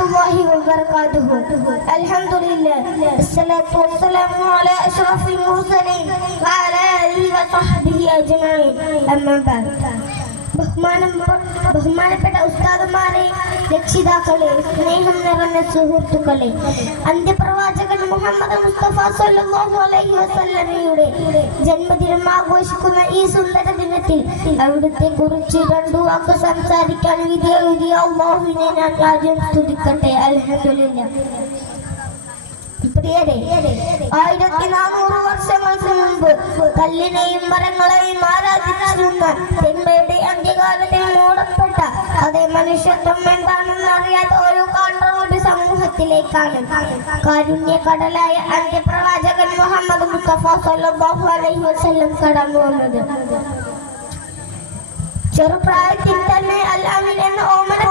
الله وبركاته. الحمد لله الصلاة والسلام على أشرف المرسلين وعلى آله وصحبه أجمعين. أما بعد. ബഹുമാനപ്പെട്ട ഉസ്താദുമാരെ, രക്ഷിതാക്കളെ, സ്നേഹം നിറഞ്ഞ സുഹൃത്തുക്കളെ, അന്ത്യപ്രവാചകൻ മുഹമ്മദ് മുസ്തഫ സല്ലല്ലാഹു അലൈഹി വസല്ലമയുടെ ജന്മദിനം ആഘോഷിക്കുന്ന ഈ സുന്ദര ദിനത്തിൽ അവിടുത്തെ കുറിച്ച് രണ്ടു വാക്ക് സംസാരിക്കാൻ വിധിയെഴുതിയ അല്ലാഹുവിനെ ഞാൻ ആദ്യം സ്തുതിക്കട്ടെ. അൽഹംദുലില്ലാഹ്. പ്രിയരെ, 1400 വർഷങ്ങൾക്ക് മുമ്പ് കല്ലിനെയും മരങ്ങളെയും ആരാധിച്ചിരുന്ന തിന്മയുടെ അന്ത്യകാലത്തിൽ മൂടപ്പെട്ട അതേ മനുഷ്യത്വം എന്താണെന്ന് അറിയാത്ത ഒരു കാണ്ടറോട് സമൂഹത്തിലേക്കാണ് കാരുണ്യക്കടലായ അന്ത്യപ്രവാചകൻ മുഹമ്മദ് മുസ്തഫ സല്ലല്ലാഹു അലൈഹി വസല്ലം കടന്നു വന്നത്. ചെറുപ്രായത്തിൽ തന്നെ അൽ-അമീൻ എന്ന ഓമന